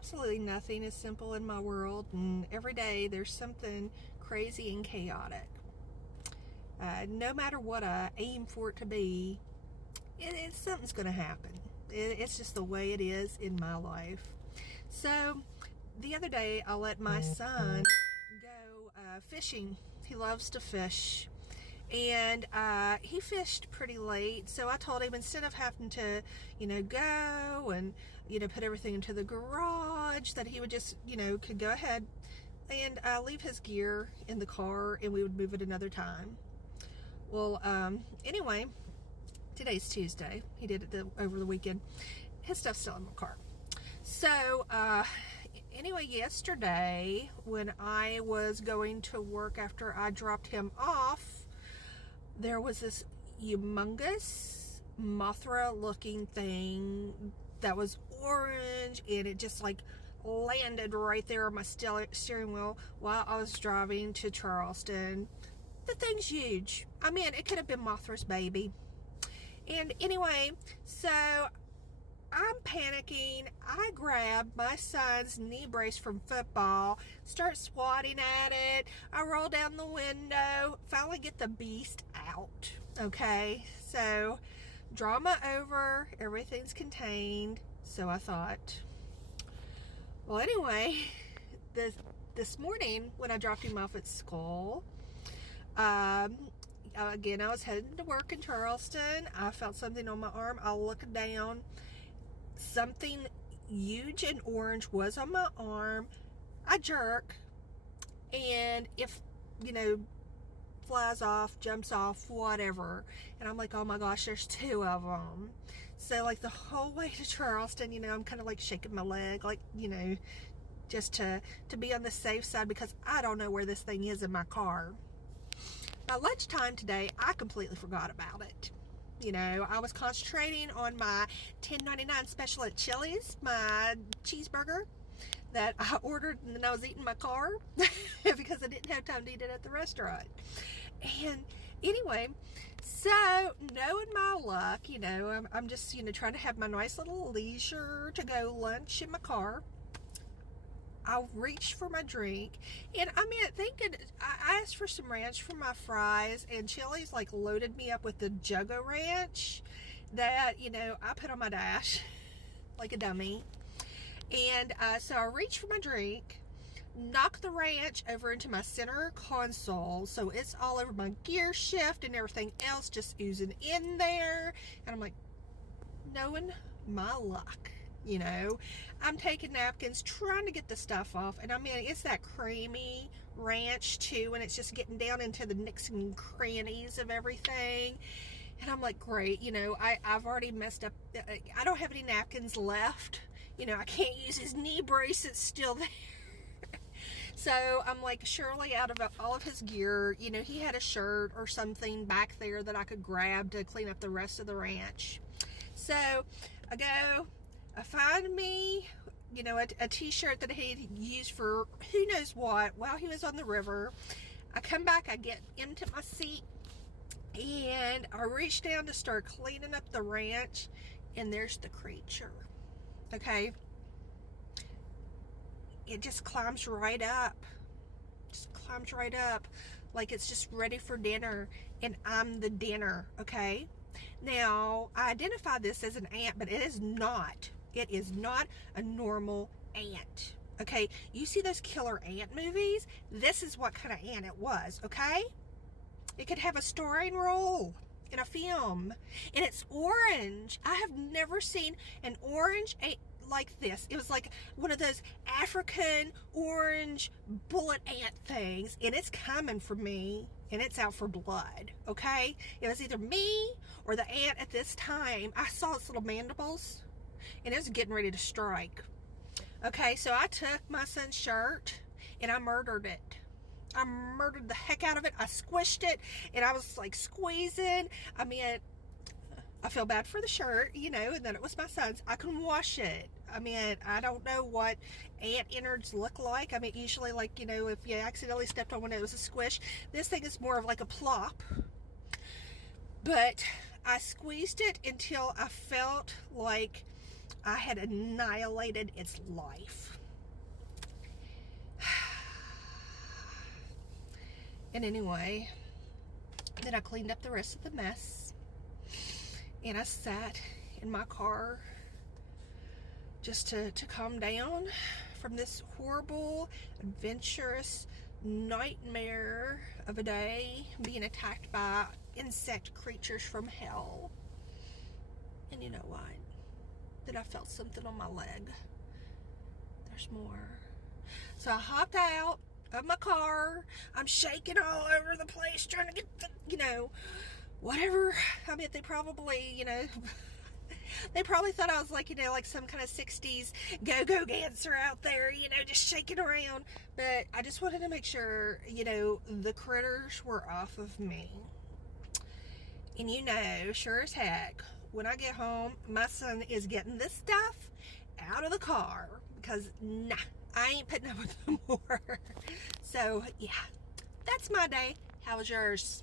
absolutely nothing is simple in my world, and every day there's something crazy and chaotic. No matter what I aim for it to be, something's going to happen. It's just the way it is in my life. So the other day, I let my son go fishing. He loves to fish. And he fished pretty late, so I told him instead of having to, go and, put everything into the garage, that he would just, could go ahead and leave his gear in the car, and we would move it another time. Well, anyway, today's Tuesday. He did it over the weekend. His stuff's still in my car. So, anyway, yesterday, when I was going to work after I dropped him off, there was this humongous Mothra looking thing that was orange, and it just like landed right there on my steering wheel while I was driving to Charleston. The thing's huge. I mean, it could have been Mothra's baby. And anyway, so I'm panicking. I grab my son's knee brace from football, start swatting at it. I roll down the window, finally get the beast out. Okay, so drama over, everything's contained, so I thought. Well, anyway, this morning when I dropped him off at school, again, I was heading to work in Charleston. I felt something on my arm. I looked down. Something huge and orange was on my arm. I jerk, and if, flies off, jumps off, whatever. And I'm like, oh my gosh, there's two of them. So like the whole way to Charleston, I'm kind of like shaking my leg, like, just to be on the safe side, because I don't know where this thing is in my car. By lunchtime today, I completely forgot about it. I was concentrating on my $10.99 special at Chili's, my cheeseburger that I ordered and then I was eating in my car because I didn't have time to eat it at the restaurant. And anyway, so knowing my luck, I'm just, trying to have my nice little leisure to go lunch in my car. I reached for my drink, and thinking, I asked for some ranch for my fries, and Chili's like loaded me up with the Juggo ranch that, I put on my dash like a dummy. And so I reached for my drink, knocked the ranch over into my center console, so it's all over my gear shift and everything else just oozing in there. And I'm like, knowing my luck, I'm taking napkins, trying to get the stuff off, and it's that creamy ranch too, and it's just getting down into the nooks and crannies of everything. And I'm like, great, I've already messed up. I don't have any napkins left. I can't use his knee brace, it's still there. So I'm like, surely out of all of his gear, he had a shirt or something back there that I could grab to clean up the rest of the ranch. So I go, I find me, a t-shirt that he had used for who knows what while he was on the river. I come back, I get into my seat, and I reach down to start cleaning up the ranch, and there's the creature. Okay? It just climbs right up. Like it's just ready for dinner, and I'm the dinner, okay? Now, I identify this as an ant, but it is not. It is not a normal ant, okay? You see those killer ant movies? This is what kind of ant it was, okay? It could have a starring role in a film, and it's orange. I have never seen an orange ant like this. It was like one of those African orange bullet ant things, and it's coming for me, and it's out for blood, okay? It was either me or the ant at this time. I saw its little mandibles, and it was getting ready to strike. Okay, so I took my son's shirt, and I murdered it. I murdered the heck out of it. I squished it, and I was like squeezing. I feel bad for the shirt, and then it was my son's. I can wash it. I don't know what ant innards look like. Usually, like, if you accidentally stepped on one, it was a squish. This thing is more of like a plop. But I squeezed it until I felt like I had annihilated its life. And anyway, then I cleaned up the rest of the mess, and I sat in my car just to calm down from this horrible, adventurous nightmare of a day, being attacked by insect creatures from hell. And you know what? That I felt something on my leg. There's more. So I hopped out of my car. I'm shaking all over the place trying to get the, whatever. I mean, they probably, they probably thought I was like, like some kind of 60s go-go dancer out there, just shaking around. But I just wanted to make sure, the critters were off of me. And sure as heck, when I get home, my son is getting this stuff out of the car, because nah, I ain't putting up with no more. So yeah, that's my day. How was yours?